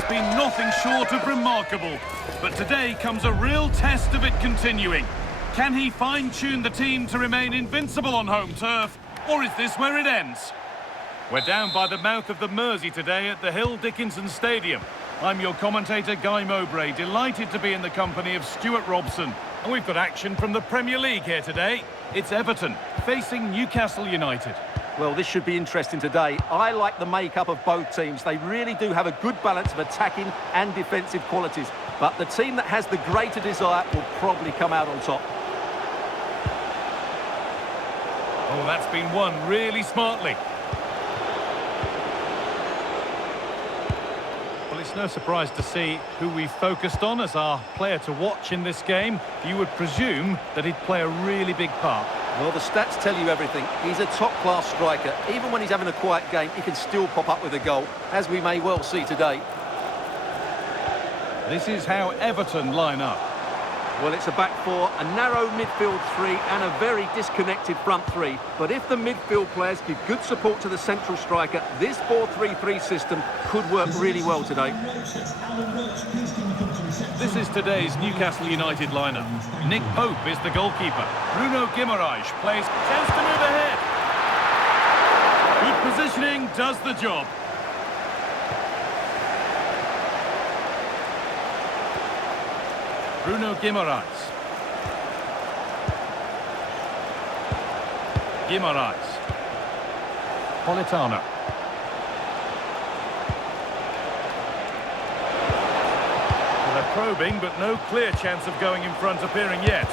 It's been nothing short of remarkable, but today comes a real test of it continuing. Can he fine-tune the team to remain invincible on home turf, or is this where it ends? We're down by the mouth of the Mersey today at the Hill Dickinson Stadium. I'm your commentator, Guy Mowbray, delighted to be in the company of Stuart Robson. And we've got action from the Premier League here today. It's Everton facing Newcastle United. Well, this should be interesting today. I like the makeup of both teams. They really do have a good balance of attacking and defensive qualities. But the team that has the greater desire will probably come out on top. Oh, that's been won really smartly. Well, it's no surprise to see who we focused on as our player to watch in this game. You would presume that he'd play a really big part. Well, the stats tell you everything. He's a top-class striker. Even when he's having a quiet game, he can still pop up with a goal, as we may well see today. This is how Everton line up. Well, it's a back four, a narrow midfield three and a very disconnected front three. But if the midfield players give good support to the central striker, this 4-3-3 system could work really well today. This is today's Newcastle United lineup. Nick Pope is the goalkeeper. Bruno Guimaraes plays. Chance to move ahead. Good positioning does the job. Bruno Guimaraes. Politano. They're probing, but no clear chance of going in front appearing yet.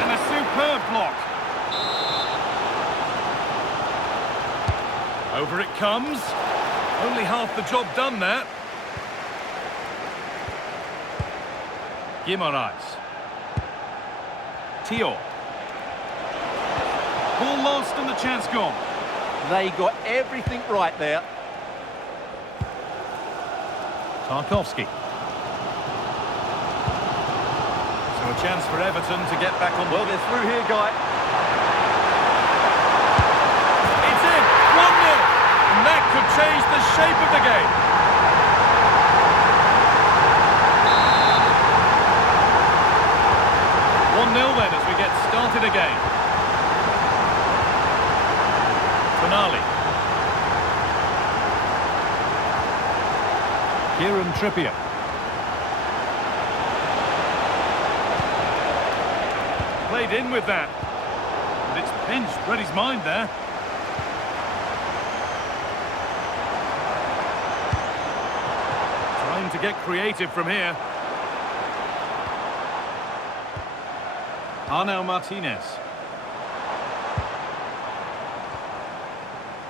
And a superb block. Over it comes. Only half the job done there. Guimaraes. Tio. Ball lost and the chance gone. They got everything right there. Tarkowski. So a chance for Everton to get back on. Well, they're through here, Guy. It's in! 1-0! And that could change the shape of the game. Then as we get started again. Finale. Kieran Trippier. Played in with that. And it's pinched Freddie's mind there. Trying to get creative from here. Arnau Martinez.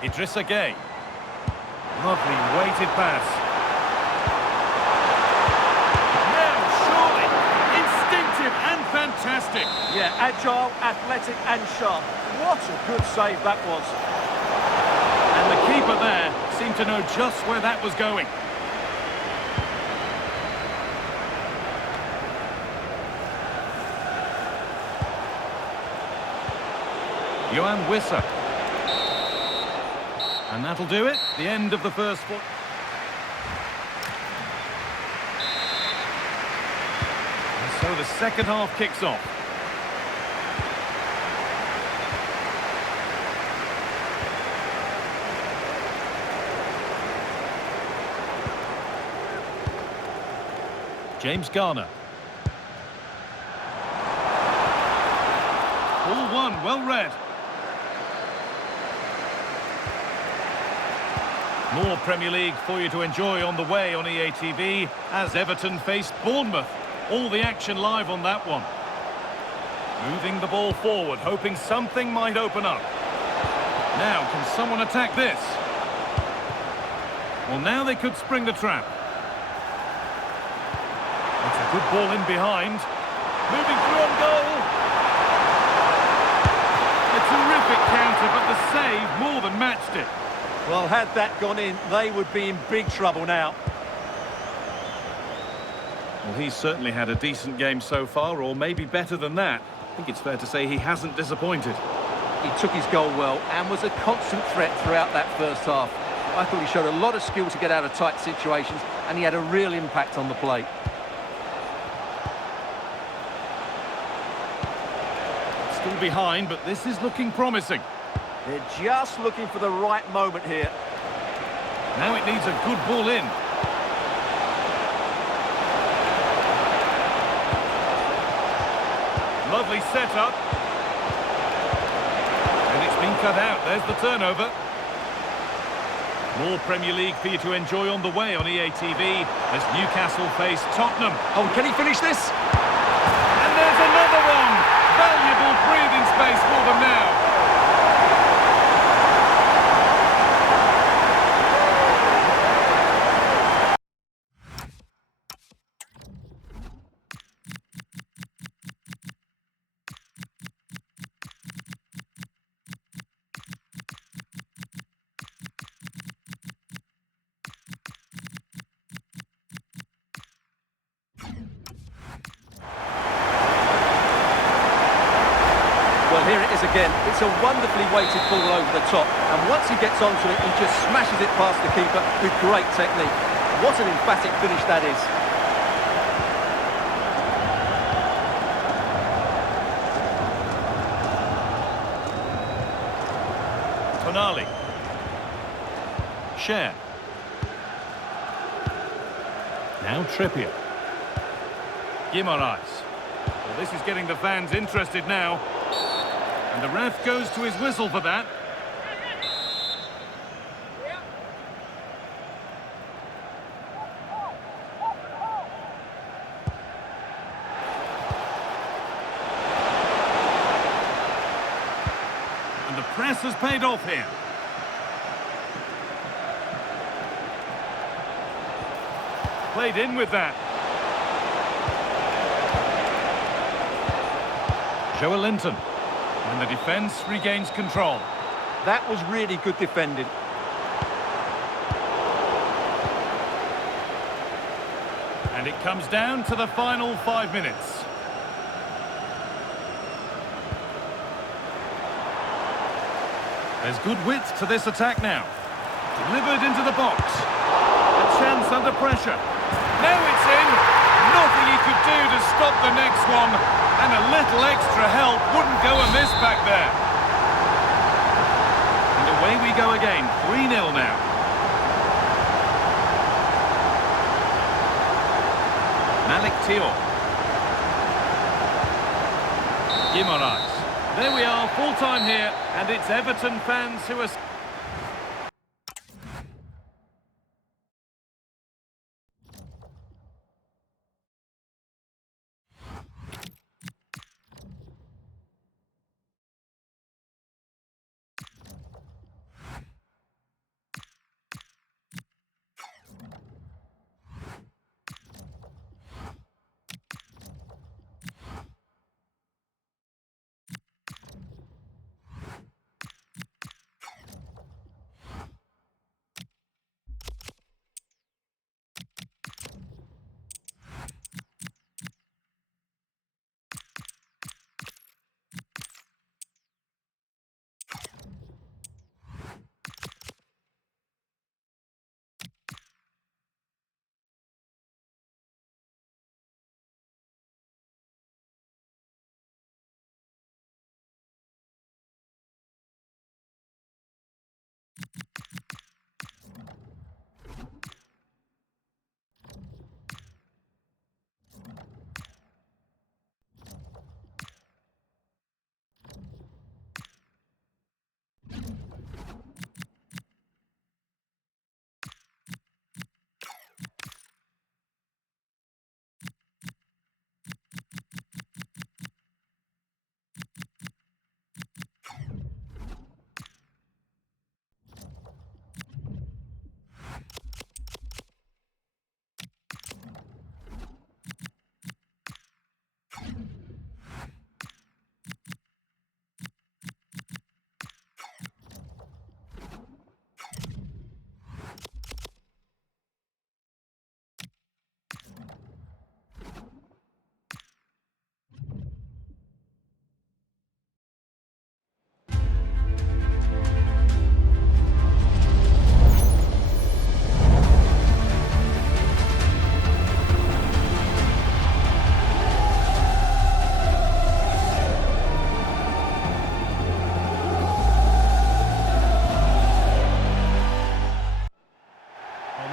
Idrissa Gueye. Lovely weighted pass. Now, surely, instinctive and fantastic. Yeah, agile, athletic and sharp. What a good save that was. And the keeper there seemed to know just where that was going. Johan Wissa. And that'll do it. The end of the first foot. And so the second half kicks off. James Garner. All one, well read. More Premier League for you to enjoy on the way on EA TV as Everton faced Bournemouth. All the action live on that one. Moving the ball forward, hoping something might open up. Now, can someone attack this? Well, now they could spring the trap. That's a good ball in behind. Moving through on goal. A terrific counter, but the save more than matched it. Well, had that gone in, they would be in big trouble now. Well, he's certainly had a decent game so far, or maybe better than that. I think it's fair to say he hasn't disappointed. He took his goal well and was a constant threat throughout that first half. I thought he showed a lot of skill to get out of tight situations, and he had a real impact on the play. Still behind, but this is looking promising. They're just looking for the right moment here. Now it needs a good ball in. Lovely setup. And it's been cut out. There's the turnover. More Premier League for you to enjoy on the way on EA TV as Newcastle face Tottenham. Oh, can he finish this? And there's another one. Valuable breathing space for them now. Well, here it is again. It's a wonderfully weighted ball over the top, and once he gets onto it, he just smashes it past the keeper with great technique. What an emphatic finish that is. Tonali. Share. Now Trippier. Guimaraes. Well, this is getting the fans interested now. And the ref goes to his whistle for that. And the press has paid off here. Played in with that. Joelinton. And the defence regains control. That was really good defending. And it comes down to the final 5 minutes. There's good width to this attack now. Delivered into the box. A chance under pressure. Now it's in. Nothing he could do to stop the next one. And a little extra help wouldn't go amiss back there. And away we go again. 3-0 now. Malik Thiaw. Guimaraes. There we are, full time here, and it's Everton fans who are...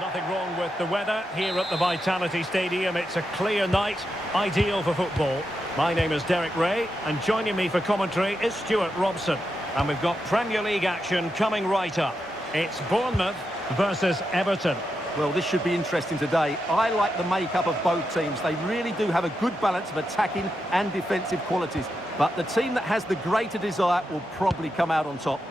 Nothing wrong with the weather here at the Vitality Stadium. It's a clear night, ideal for football. My name is Derek Ray, and joining me for commentary is Stuart Robson. And we've got Premier League action coming right up. It's Bournemouth versus Everton. Well, this should be interesting today. I like the makeup of both teams. They really do have a good balance of attacking and defensive qualities. But the team that has the greater desire will probably come out on top.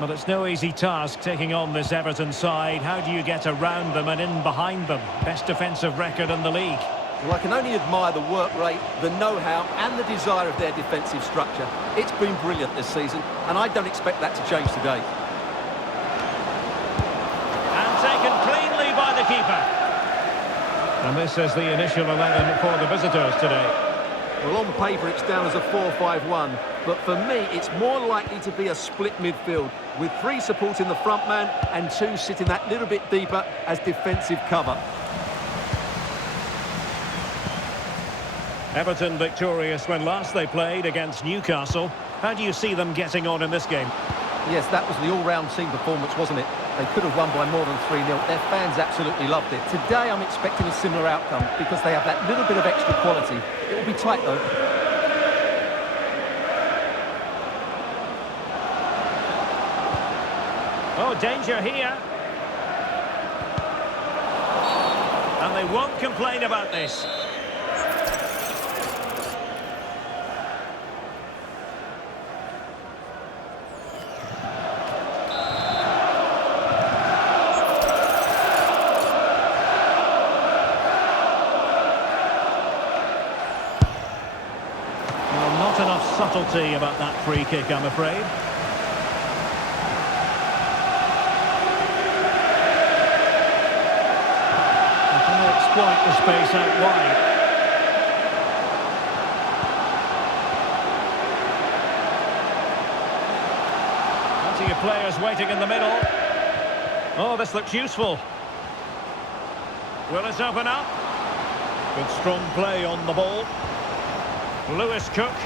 Well, it's no easy task taking on this Everton side. How do you get around them and in behind them? Best defensive record in the league. Well, I can only admire the work rate, the know-how and the desire of their defensive structure. It's been brilliant this season, and I don't expect that to change today. And taken cleanly by the keeper. And this is the initial 11 for the visitors today. Well, on paper it's down as a 4-5-1, but for me it's more likely to be a split midfield, with 3 supporting the front man and 2 sitting that little bit deeper as defensive cover. Everton victorious when last they played against Newcastle. How do you see them getting on in this game? Yes, that was the all-round team performance, wasn't it? They could have won by more than 3-0. Their fans absolutely loved it. Today I'm expecting a similar outcome because they have that little bit of extra quality. It will be tight though. Oh, danger here. And they won't complain about this. Not enough subtlety about that free kick, I'm afraid. Can they exploit the space out wide? Plenty of players waiting in the middle. Oh, this looks useful. Will it open up? Good strong play on the ball. Lewis Cook.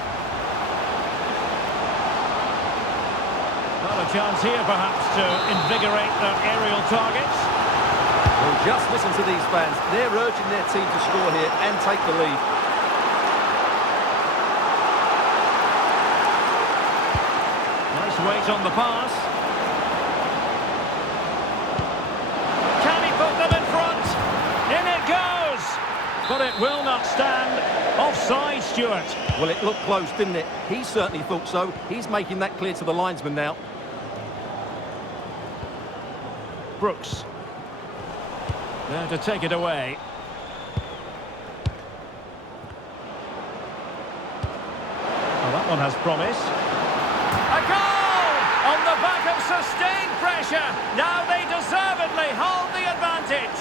Not a chance here, perhaps, to invigorate their aerial targets. Well, just listen to these fans. They're urging their team to score here and take the lead. Nice weight on the pass. Can he put them in front? In it goes! But it will not stand. Offside, Stuart. Well, it looked close, didn't it? He certainly thought so. He's making that clear to the linesman now. Brooks. There to take it away. Well, that one has promise. A goal! On the back of sustained pressure. Now they deservedly hold the advantage.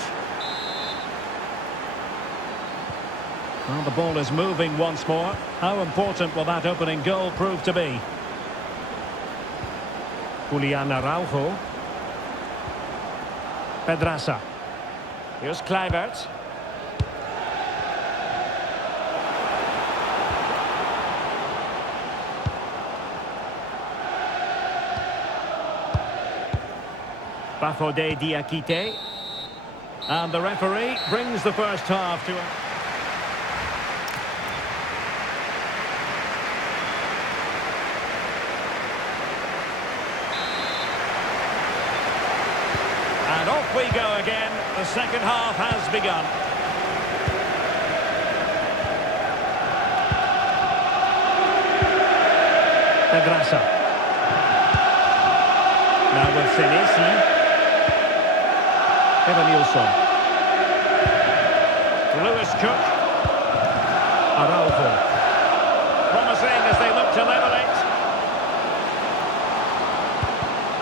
Well, the ball is moving once more. How important will that opening goal prove to be? Julian Araujo. Pedraza. Here's Kluivert. Bafodé Diakité. And the referee brings the first half to a... And off we go again. The second half has begun. Pedraza. Now with Senesi. Evanilson. Lewis Cook. Araujo. Promising as they look to level it.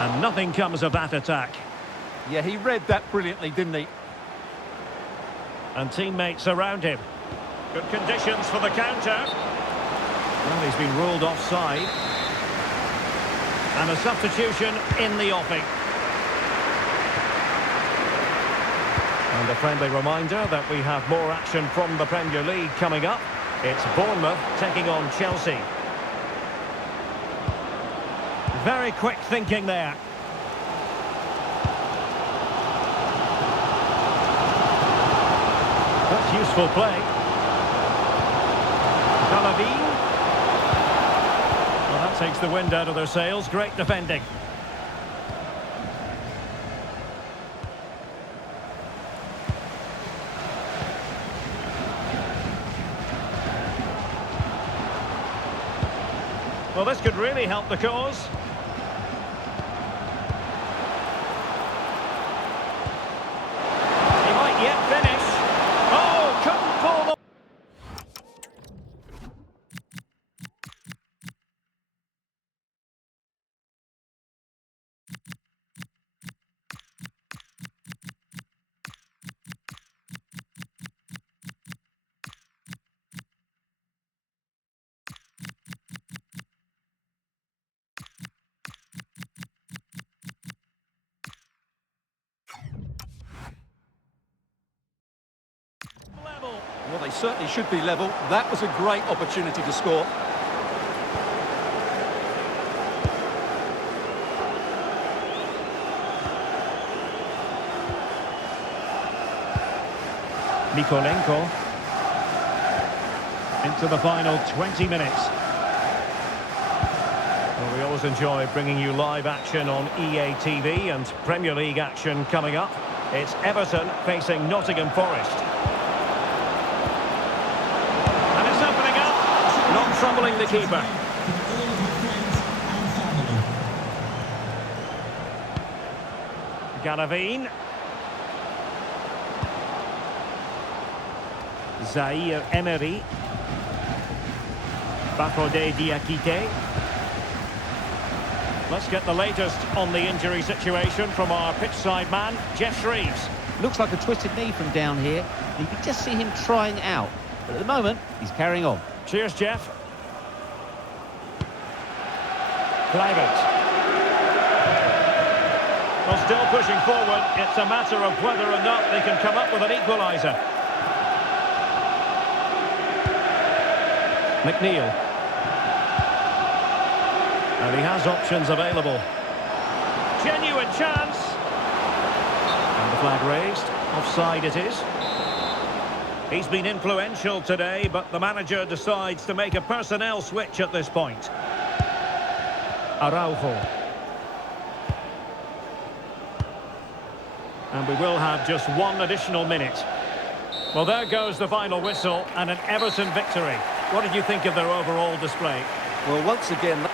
And nothing comes of that attack. Yeah, he read that brilliantly, didn't he? And teammates around him. Good conditions for the counter. Well, he's been ruled offside. And a substitution in the offing. And a friendly reminder that we have more action from the Premier League coming up. It's Bournemouth taking on Chelsea. Very quick thinking there. That's useful play. Galavine. Well, that takes the wind out of their sails. Great defending. Well, this could really help the cause. He might yet finish. Oh, couldn't pull the... Well, they certainly should be level. That was a great opportunity to score. Mykolenko into the final 20 minutes. Well, we always enjoy bringing you live action on EA TV, and Premier League action coming up. It's Everton facing Nottingham Forest. And it's opening up, not troubling the keeper. Galavine. Zaire Emery. Bafodé Diakité. Let's get the latest on the injury situation from our pitchside man, Jeff Shreves. Looks like a twisted knee from down here. You can just see him trying out. But at the moment, he's carrying on. Cheers, Jeff. Kluivert. Well, still pushing forward. It's a matter of whether or not they can come up with an equaliser. Mcneil. And he has options available. Genuine chance. And the flag raised. Offside it is. He's been influential today, but the manager decides to make a personnel switch at this point. Araujo. And we will have just one additional minute. Well, there goes the final whistle and an Everton victory. What did you think of their overall display? Well, once again...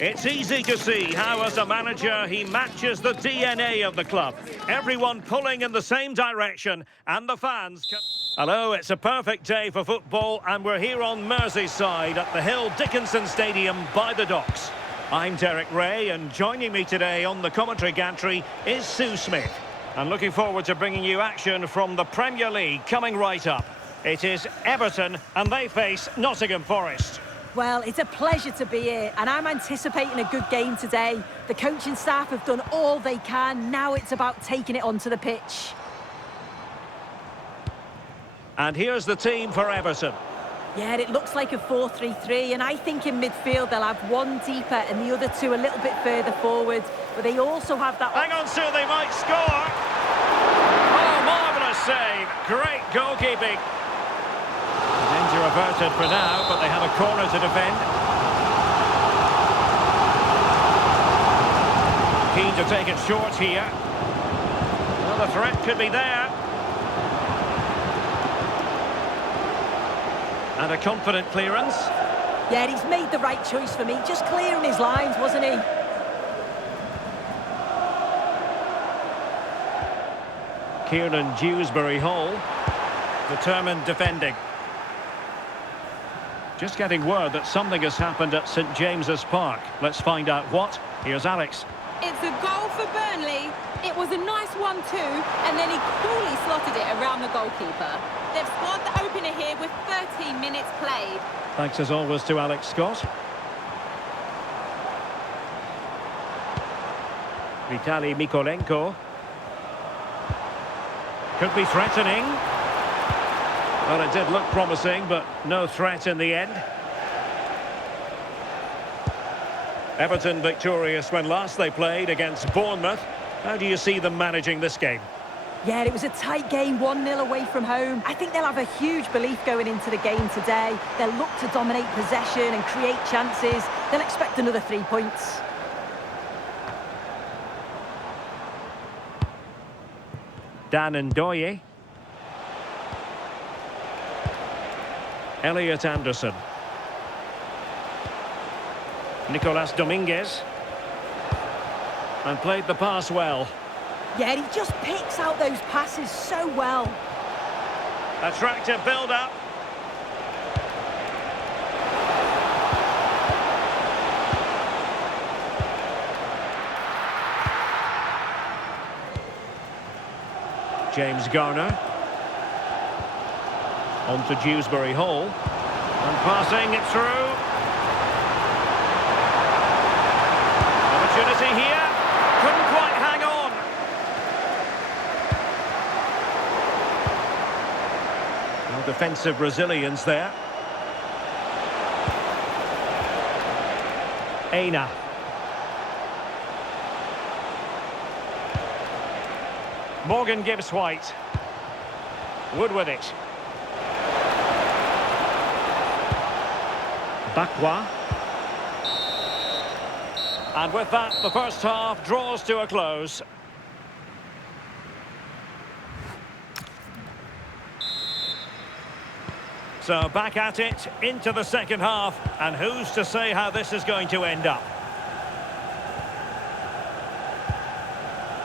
It's easy to see how, as a manager, he matches the DNA of the club. Everyone pulling in the same direction, and the fans... Hello, it's a perfect day for football, and we're here on Merseyside at the Hill Dickinson Stadium by the docks. I'm Derek Ray, and joining me today on the commentary gantry is Sue Smith. And looking forward to bringing you action from the Premier League coming right up. It is Everton, and they face Nottingham Forest. Well, it's a pleasure to be here, and I'm anticipating a good game today. The coaching staff have done all they can. Now it's about taking it onto the pitch. And here's the team for Everton. Yeah, it looks like a 4-3-3, and I think in midfield they'll have one deeper and the other two a little bit further forward. But they also have that... Hang on, Sue, they might score! Oh, marvellous save! Great goalkeeping! Danger averted for now, but they have a corner to defend. Keen to take it short here. Well, the threat could be there. And a confident clearance. Yeah, he's made the right choice for me. Just clearing his lines, wasn't he? Kiernan Dewsbury-Hall. Determined defending. Just getting word that something has happened at St James's Park. Let's find out what. Here's Alex. It's a goal for Burnley. It was a nice 1-2, and then he coolly slotted it around the goalkeeper. They've scored the opener here with 13 minutes played. Thanks as always to Alex Scott. Vitaliy Mykolenko. Could be threatening. Well, it did look promising, but no threat in the end. Everton victorious when last they played against Bournemouth. How do you see them managing this game? Yeah, it was a tight game, 1-0 away from home. I think they'll have a huge belief going into the game today. They'll look to dominate possession and create chances. They'll expect another 3 points. Ndiaye. Elliot Anderson. Nicolas Dominguez. And played the pass well. Yeah, he just picks out those passes so well. Attractive build-up. James Garner. On to Dewsbury-Hall. And passing it through. Opportunity here. Couldn't quite hang on. No defensive resilience there. Aina. Morgan Gibbs-White. Wood with it. Bakwa. And with that, the first half draws to a close. So back at it, into the second half. And who's to say how this is going to end up?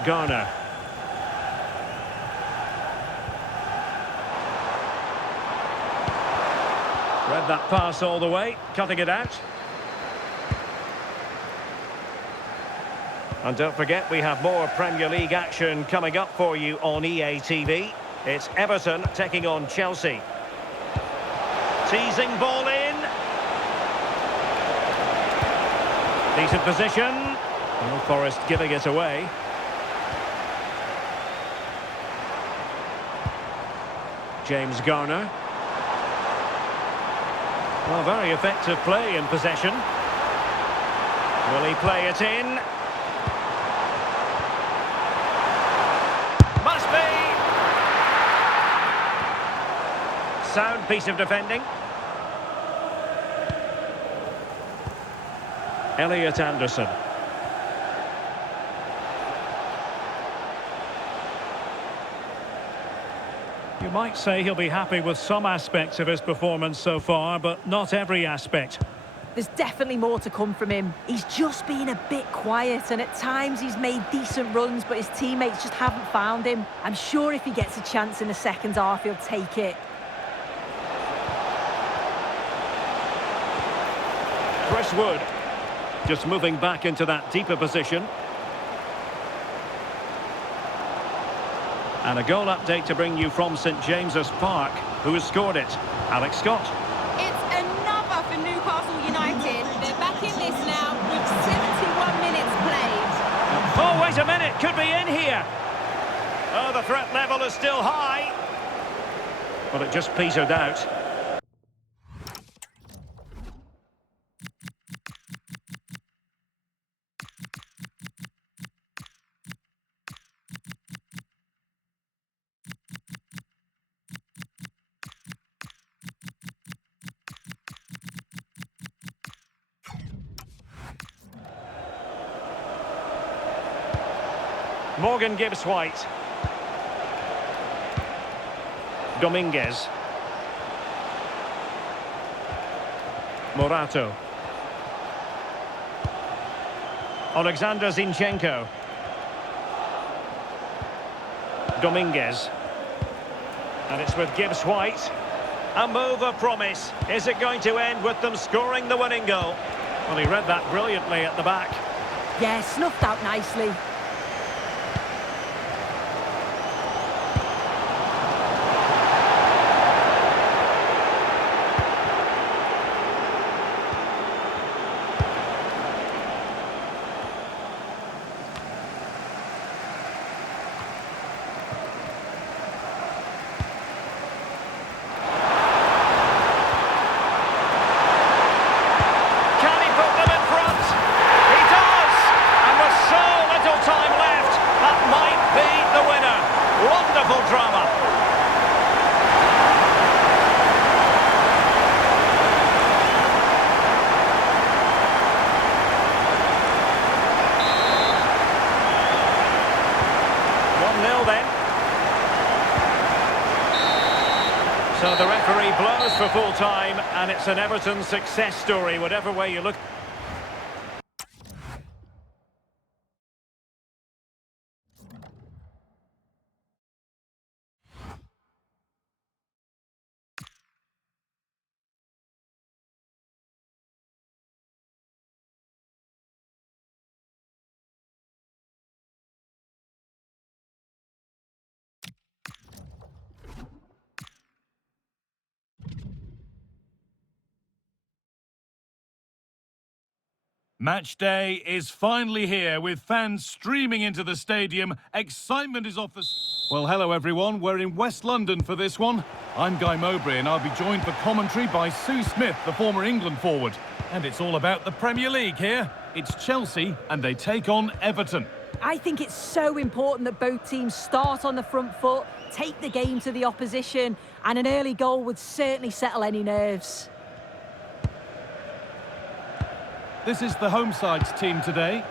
Garner. Read that pass all the way, cutting it out. And don't forget, we have more Premier League action coming up for you on EA TV. It's Everton taking on Chelsea. Teasing ball in. Decent position. Well, Forest giving it away. James Garner. Well, very effective play in possession. Will he play it in? Must be! Sound piece of defending. Elliot Anderson. You might say he'll be happy with some aspects of his performance so far, but not every aspect. There's definitely more to come from him. He's just been a bit quiet, and at times he's made decent runs, but his teammates just haven't found him. I'm sure if he gets a chance in the second half, he'll take it. Chris Wood, just moving back into that deeper position. And a goal update to bring you from St James's Park. Who has scored it? Alex Scott. It's another for Newcastle United. They're back in this now with 71 minutes played. Oh, wait a minute. Could be in here. Oh, the threat level is still high. But it just petered out. Morgan Gibbs-White. Dominguez. Morato. Alexander Zinchenko. Dominguez. And it's with Gibbs White. A move of promise. Is it going to end with them scoring the winning goal? Well, he read that brilliantly at the back. Yeah, snuffed out nicely. Drama. Then. So the referee blows for full time, and it's an Everton success story, whatever way you look. Match day is finally here with fans streaming into the stadium. Excitement is off the... Well, hello everyone. We're in West London for this one. I'm Guy Mowbray and I'll be joined for commentary by Sue Smith, the former England forward. And it's all about the Premier League here. It's Chelsea and they take on Everton. I think it's so important that both teams start on the front foot, take the game to the opposition, and an early goal would certainly settle any nerves. This is the home side's team today.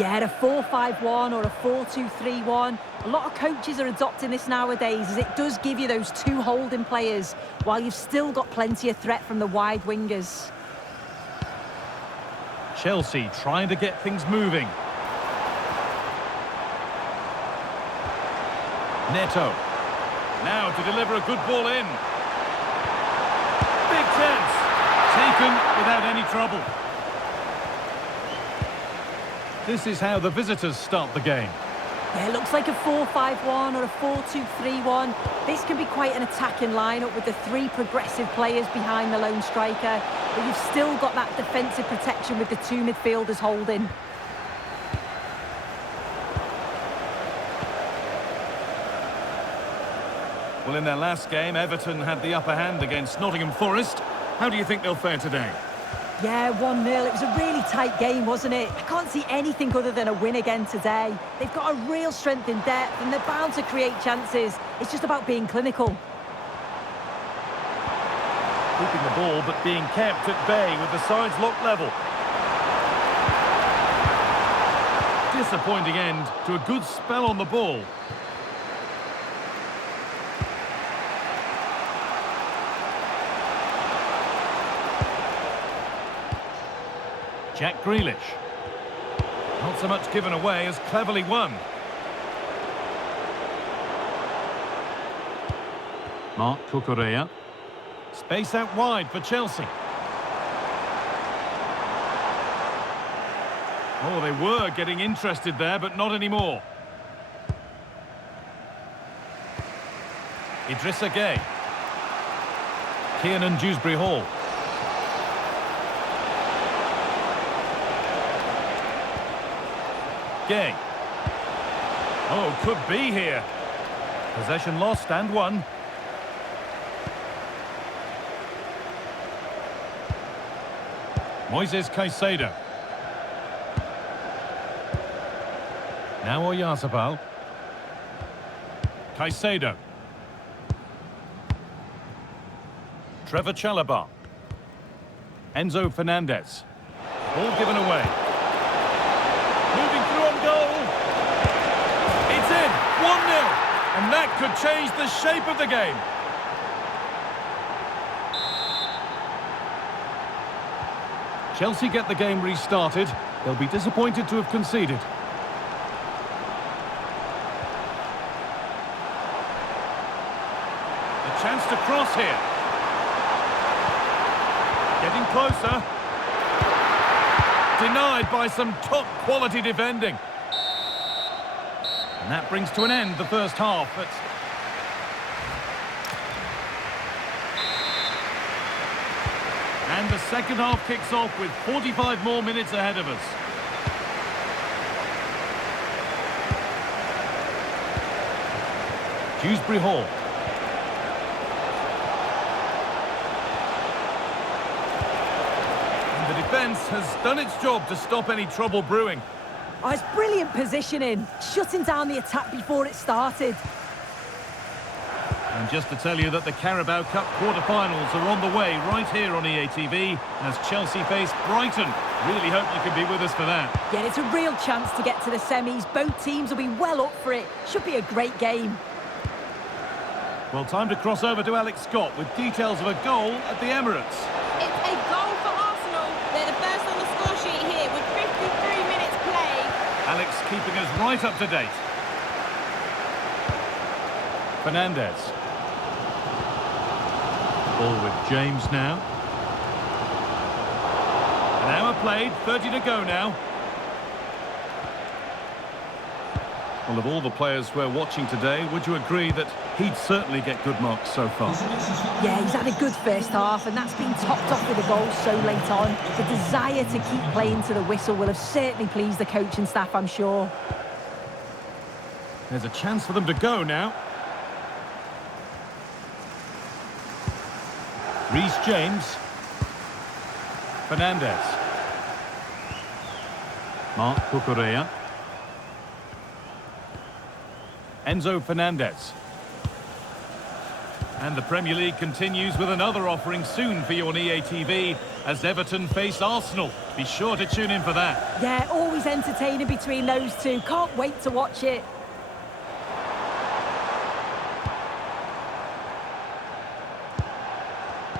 Yeah, a 4-5-1 or a 4-2-3-1. A lot of coaches are adopting this nowadays as it does give you those two holding players while you've still got plenty of threat from the wide wingers. Chelsea trying to get things moving. Neto. Now to deliver a good ball in. Big chance. Taken without any trouble. This is how the visitors start the game. Yeah, it looks like a 4-5-1 or a 4-2-3-1. This can be quite an attacking lineup with the three progressive players behind the lone striker. But you've still got that defensive protection with the two midfielders holding. Well, in their last game, Everton had the upper hand against Nottingham Forest. How do you think they'll fare today? Yeah, 1-0. It was a really tight game, wasn't it? I can't see anything other than a win again today. They've got a real strength in depth and they're bound to create chances. It's just about being clinical. Keeping the ball, but being kept at bay with the sides locked level. Disappointing end to a good spell on the ball. Jack Grealish. Not so much given away as cleverly won. Marc Cucurella. Space out wide for Chelsea. Oh, they were getting interested there, but not anymore. Idrissa Gueye. Kiernan Dewsbury-Hall. Gueye. Oh, could be here. Possession lost and won. Moyse Caicedo. Now Oyarzabal. Caicedo. Trevor Chalobah. Enzo Fernandez. Ball given away. Moving through on goal. It's in. 1-0. And that could change the shape of the game. Chelsea get the game restarted. They'll be disappointed to have conceded. A chance to cross here. Getting closer. Denied by some top-quality defending. And that brings to an end the first half. And the second half kicks off with 45 more minutes ahead of us. Dewsbury-Hall. And the defence has done its job to stop any trouble brewing. Oh, it's brilliant positioning, shutting down the attack before it started. And just to tell you that the Carabao Cup quarter-finals are on the way right here on EATV as Chelsea face Brighton. Really hope you can be with us for that. Yeah, it's a real chance to get to the semis. Both teams will be well up for it. Should be a great game. Well, time to cross over to Alex Scott with details of a goal at the Emirates. It's a goal for Arsenal. They're the first on the score sheet here with 53 minutes played. Alex keeping us right up to date. Fernandez. Ball with James now. An hour played, 30 to go now. Well, of all the players we're watching today, would you agree that he'd certainly get good marks so far? Yeah, he's had a good first half, and that's been topped off with a goal so late on. The desire to keep playing to the whistle will have certainly pleased the coaching staff, I'm sure. There's a chance for them to go now. Reece James. Fernandez. Marc Cucurella. Enzo Fernandez. And the Premier League continues with another offering soon for you on EATV as Everton face Arsenal. Be sure to tune in for that. Yeah, always entertaining between those two. Can't wait to watch it.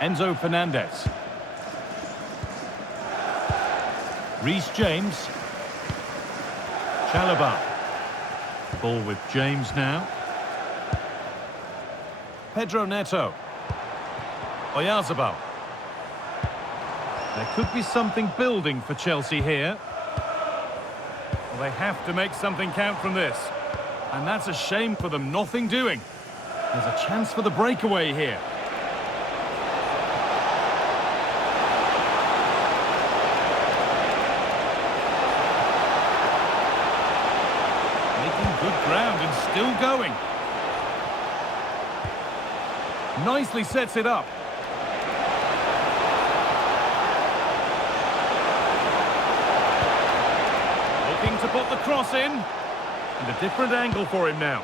Enzo Fernandez. Reece James. Chalobah. Ball with James now. Pedro Neto. Oyarzabal. There could be something building for Chelsea here. Well, they have to make something count from this. And that's a shame for them, nothing doing. There's a chance for the breakaway here. Good ground and still going. Nicely sets it up. Looking to put the cross in. And a different angle for him now.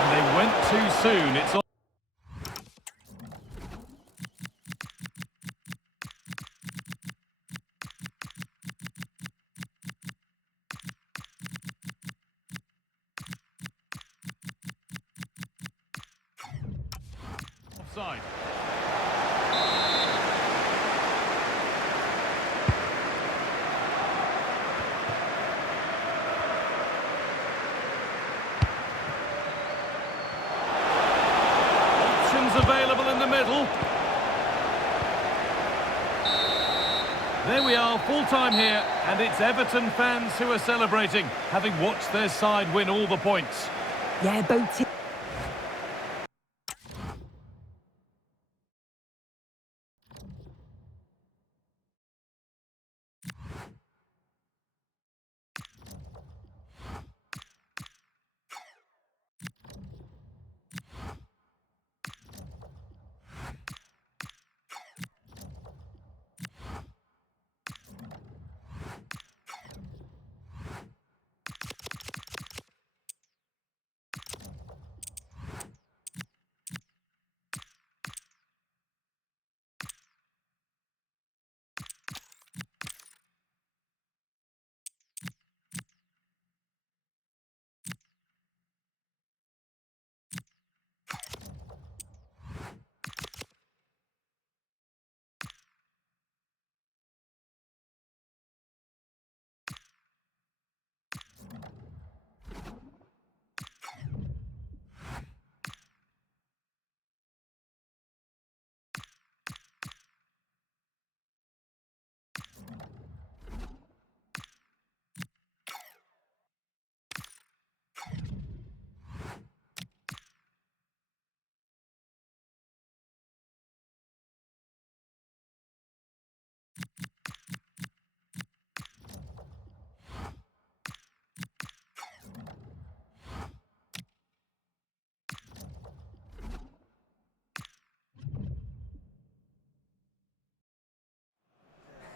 And they went too soon. It's on. Offside. Options available in the middle. There we are, full time here, and it's Everton fans who are celebrating, having watched their side win all the points. Yeah, both teams.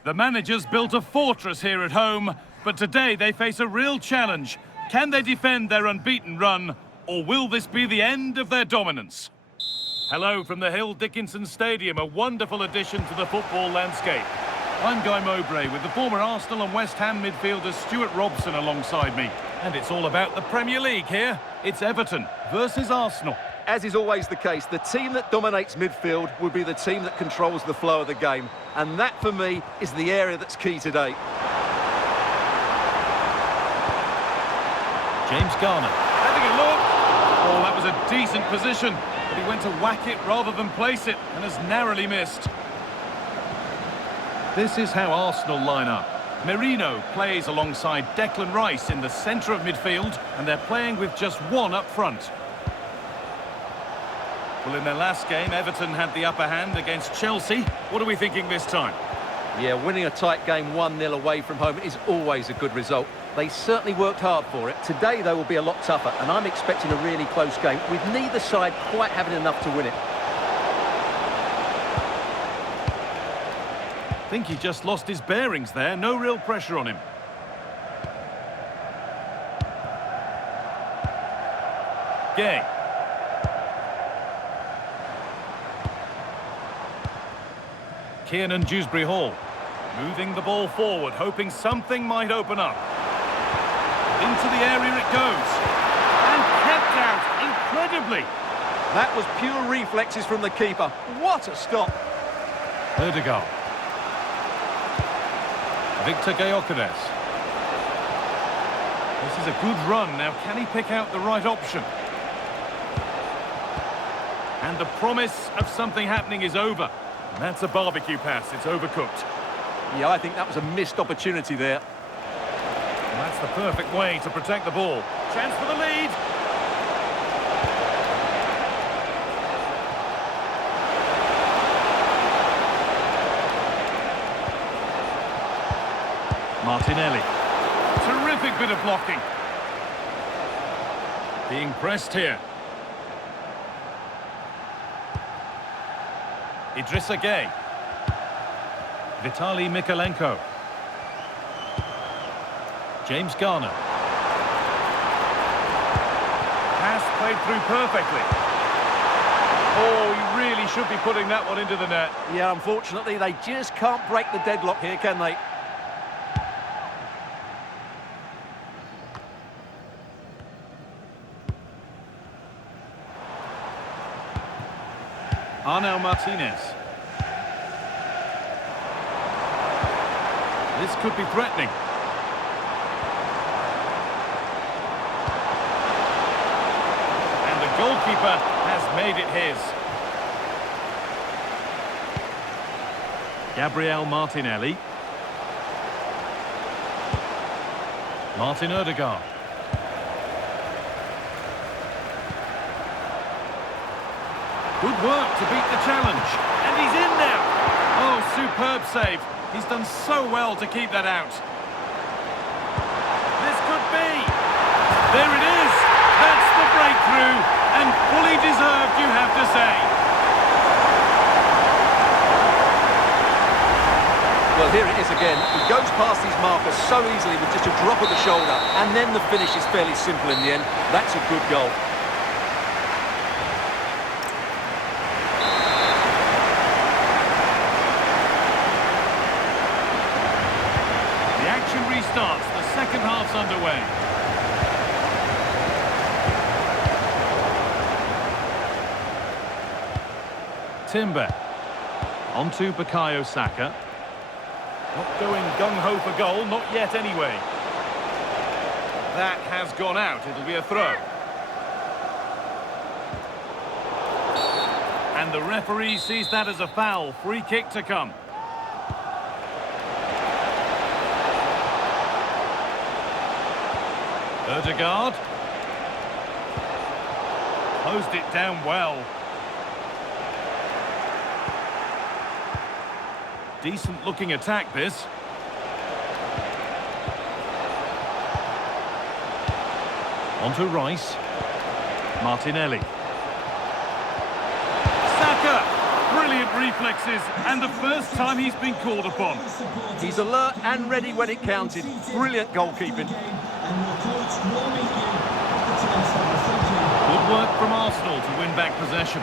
The manager's built a fortress here at home, but today they face a real challenge. Can they defend their unbeaten run, or will this be the end of their dominance? Hello from the Hill Dickinson Stadium, a wonderful addition to the football landscape. I'm Guy Mowbray with the former Arsenal and West Ham midfielder Stuart Robson alongside me. And it's all about the Premier League here. It's Everton versus Arsenal. As is always the case, the team that dominates midfield will be the team that controls the flow of the game. And that, for me, is the area that's key today. James Garner having a look. Oh, that was a decent position, but he went to whack it rather than place it and has narrowly missed. This is how Arsenal line up. Merino plays alongside Declan Rice in the centre of midfield, and they're playing with just one up front. Well, in their last game, Everton had the upper hand against Chelsea. What are we thinking this time? Yeah, winning a tight game 1-0 away from home is always a good result. They certainly worked hard for it. Today, though, will be a lot tougher, and I'm expecting a really close game, with neither side quite having enough to win it. I think he just lost his bearings there. No real pressure on him. Gueye. Kiernan Dewsbury-Hall. Moving the ball forward, hoping something might open up. Into the area it goes. And kept out incredibly. That was pure reflexes from the keeper. What a stop. Odegaard. Victor Gyökeres. This is a good run. Now, can he pick out the right option? And the promise of something happening is over. And that's a barbecue pass. It's overcooked. Yeah, I think that was a missed opportunity there. And that's the perfect way to protect the ball. Chance for the lead. Martinelli. Terrific bit of blocking. Being pressed here. Idrissa Gueye. Vitaliy Mykolenko. James Garner. Pass played through perfectly. Oh, he really should be putting that one into the net. Yeah, unfortunately, they just can't break the deadlock here, can they? Arnau Martinez. This could be threatening. And the goalkeeper has made it his. Gabriel Martinelli. Martin Odegaard. Good work to beat the challenge. And he's in now. Oh, superb save. He's done so well to keep that out. This could be. There it is. That's the breakthrough. And fully deserved, you have to say. Well, here it is again. He goes past his marker so easily with just a drop of the shoulder. And then the finish is fairly simple in the end. That's a good goal. Restarts. The second half's underway. Timber. On to Bukayo Saka. Not going gung-ho for goal, not yet anyway. That has gone out. It'll be a throw. And the referee sees that as a foul. Free kick to come. Odegaard. Closed it down well. Decent looking attack, this. On to Rice. Martinelli. Saka! Brilliant Brilliant reflexes, and the first time he's been called upon. He's alert and ready when it counted. Brilliant goalkeeping. Good work from Arsenal to win back possession.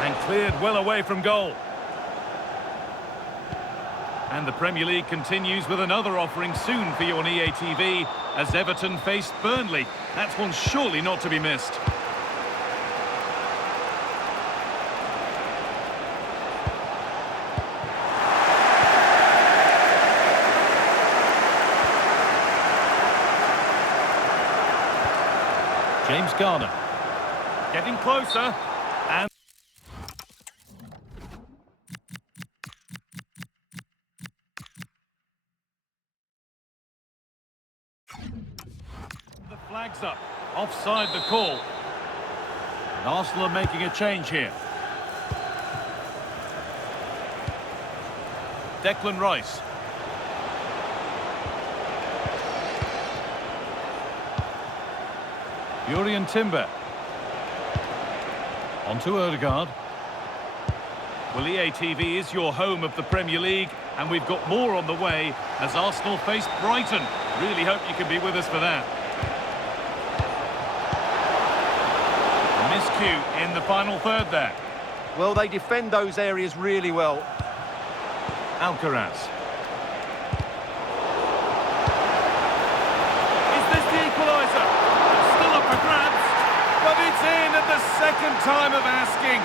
And cleared well away from goal. And the Premier League continues with another offering soon for you on EA TV as Everton face Burnley. That's one surely not to be missed. James Garner. Getting closer. And the flag's up. Offside the call. And Arsenal are making a change here. Declan Rice. Urian Timber. On to Odegaard. Well, EA TV is your home of the Premier League, and we've got more on the way as Arsenal face Brighton. Really hope you can be with us for that. A miscue in the final third there. Well, they defend those areas really well. Alcaraz. Is this the equaliser? Still up for grabs, but it's in at the second time of asking.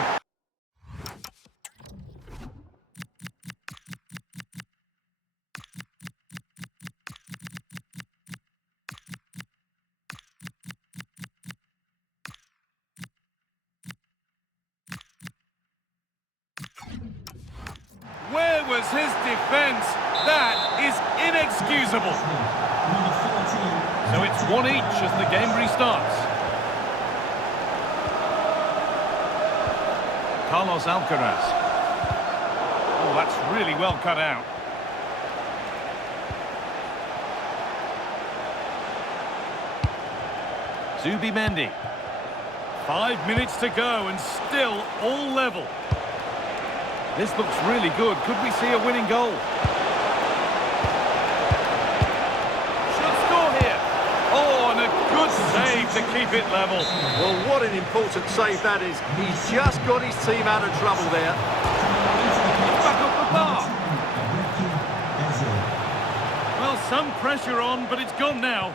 Where was his defence? That is inexcusable. So it's one each as the game restarts. Carlos Alcaraz. Oh, that's really well cut out. Zubimendi. 5 minutes to go and still all level. This looks really good. Could we see a winning goal? Should score here. Oh, and a good save to keep it level. Well, what an important save that is. He's just got his team out of trouble there. Back up the bar. Well, some pressure on, but it's gone now.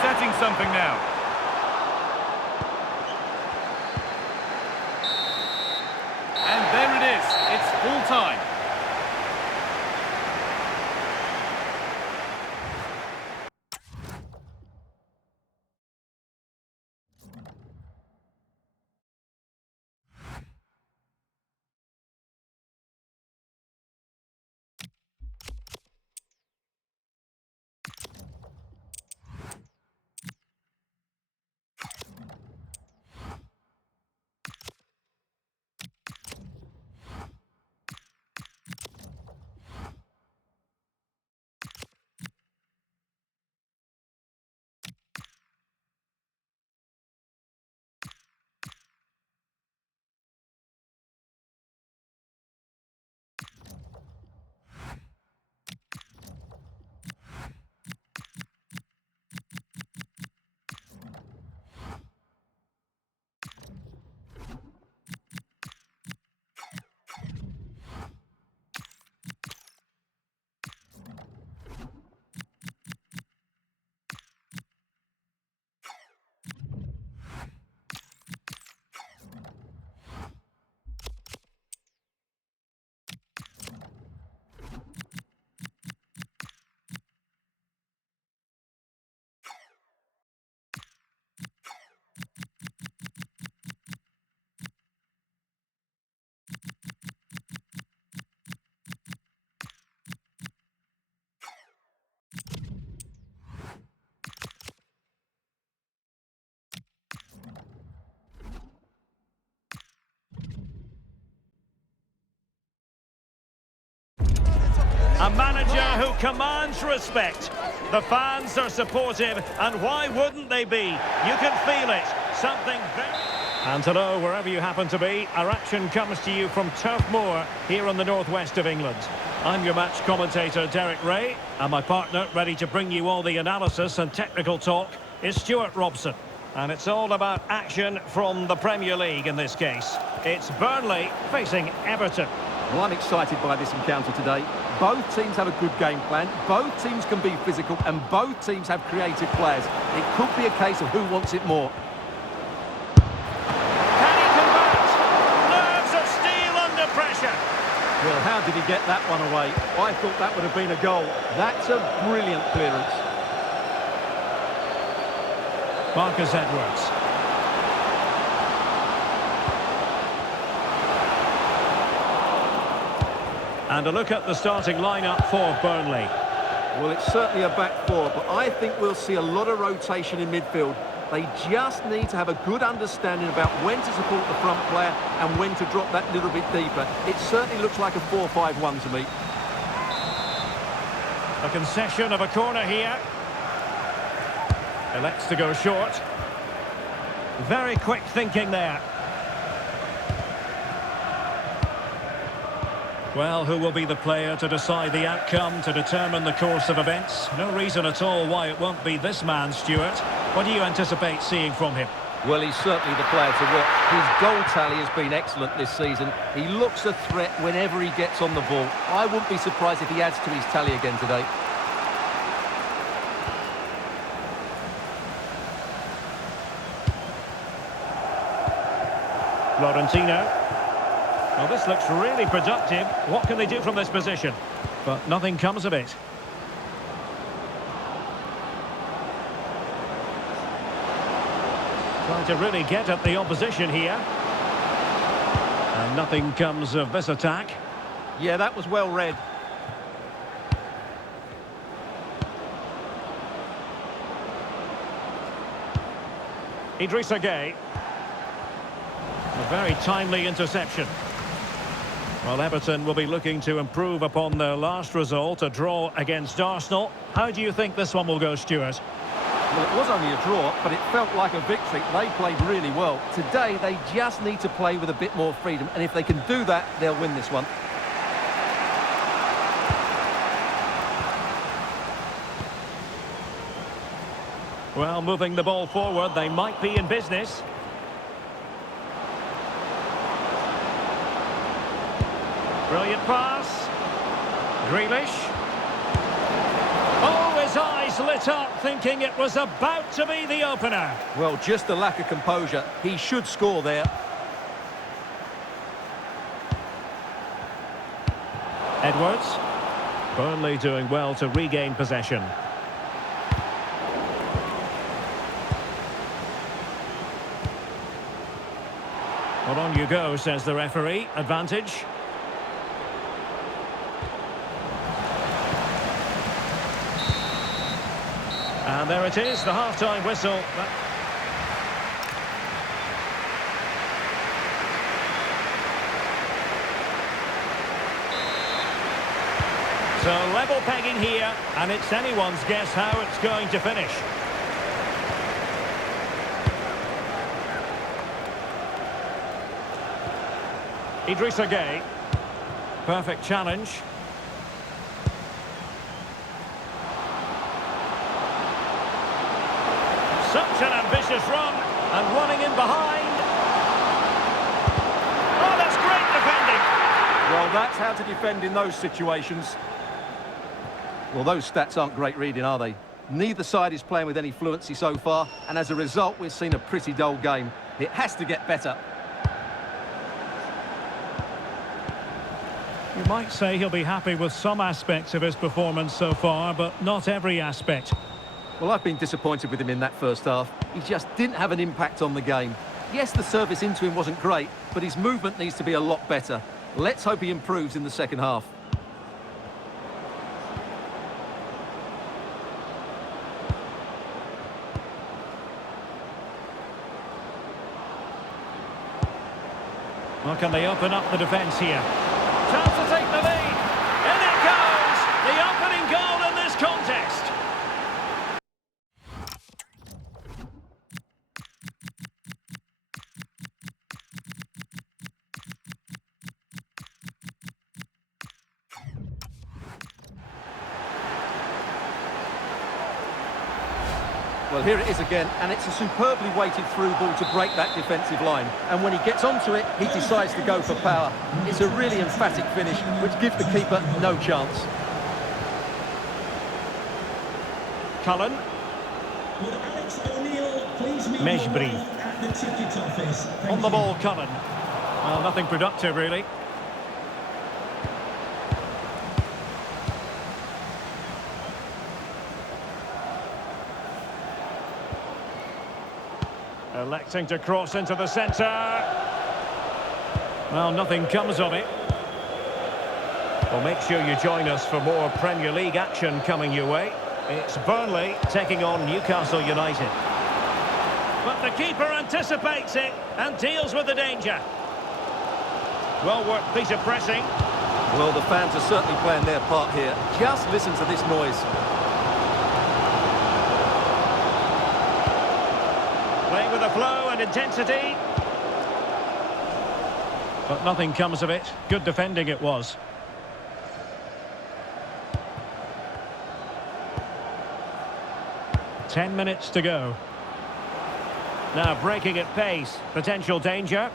Setting something now. And there it is. It's full time. A manager who commands respect. The fans are supportive, and why wouldn't they be? You can feel it. Something very... And hello, wherever you happen to be, our action comes to you from Turf Moor, here in the northwest of England. I'm your match commentator, Derek Ray, and my partner, ready to bring you all the analysis and technical talk, is Stuart Robson. And it's all about action from the Premier League in this case. It's Burnley facing Everton. Well, I'm excited by this encounter today. Both teams have a good game plan, both teams can be physical, and both teams have creative players. It could be a case of who wants it more. Can he convert? Nerves of steel under pressure. Well, how did he get that one away? I thought that would have been a goal. That's a brilliant clearance. Marcus Edwards. And a look at the starting lineup for Burnley. Well, it's certainly a back four, but I think we'll see a lot of rotation in midfield. They just need to have a good understanding about when to support the front player and when to drop that little bit deeper. It certainly looks like a 4-5-1 to me. A concession of a corner here. Elects to go short. Very quick thinking there. Well, who will be the player to decide the outcome, to determine the course of events? No reason at all why it won't be this man, Stuart. What do you anticipate seeing from him? Well, he's certainly the player to watch. His goal tally has been excellent this season. He looks a threat whenever he gets on the ball. I wouldn't be surprised if he adds to his tally again today. Florentino. Well, this looks really productive. What can they do from this position? But nothing comes of it. Trying to really get at the opposition here. And nothing comes of this attack. Yeah, that was well read. Idrissa Gueye. A very timely interception. Well, Everton will be looking to improve upon their last result, a draw against Arsenal. How do you think this one will go, Stuart? Well, it was only a draw, but it felt like a victory. They played really well. Today, they just need to play with a bit more freedom, and if they can do that, they'll win this one. Well, moving the ball forward, they might be in business. Brilliant pass. Grealish. Oh, his eyes lit up, thinking it was about to be the opener. Well, just the lack of composure. He should score there. Edwards. Burnley doing well to regain possession. Well, on you go, says the referee. Advantage. And there it is, the half-time whistle. So level pegging here, and it's anyone's guess how it's going to finish. Idrissa Gueye. Perfect challenge. Such an ambitious run, and running in behind. Oh, that's great defending. Well, that's how to defend in those situations. Well, those stats aren't great reading, are they? Neither side is playing with any fluency so far, and as a result, we've seen a pretty dull game. It has to get better. You might say he'll be happy with some aspects of his performance so far, but not every aspect. Well, I've been disappointed with him in that first half. He just didn't have an impact on the game. Yes, the service into him wasn't great, but his movement needs to be a lot better. Let's hope he improves in the second half. Well, can they open up the defence here? Chance to take the lead. In it goes! Well, here it is again, and it's a superbly weighted through ball to break that defensive line. And when he gets onto it, he decides to go for power. It's a really emphatic finish, which gives the keeper no chance. Cullen. Mejbri. On the ball, Cullen. Well, nothing productive, really. Electing to cross into the centre. Well, nothing comes of it. Well, make sure you join us for more Premier League action coming your way. It's Burnley taking on Newcastle United. But the keeper anticipates it and deals with the danger. Well worked piece of pressing. Well, the fans are certainly playing their part here. Just listen to this noise. Playing with a flow and intensity. But nothing comes of it. Good defending it was. Ten minutes to go. Now breaking at pace. Potential danger.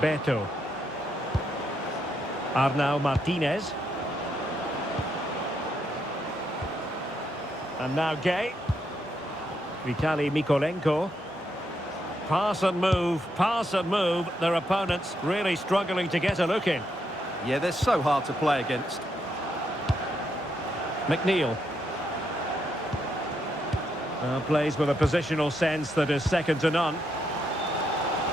Beto. Arnau Martinez. And now Gueye. Vitaliy Mykolenko. Pass and move. Their opponents really struggling to get a look in. Yeah, they're so hard to play against. Mcneil. Plays with a positional sense that is second to none.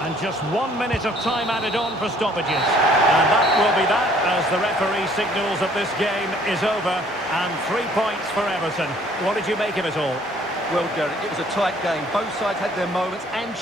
And just 1 minute of time added on for stoppages. And that will be that, as the referee signals that this game is over. And 3 points for Everton. What did you make of it all? Well, Derek, it was a tight game. Both sides had their moments and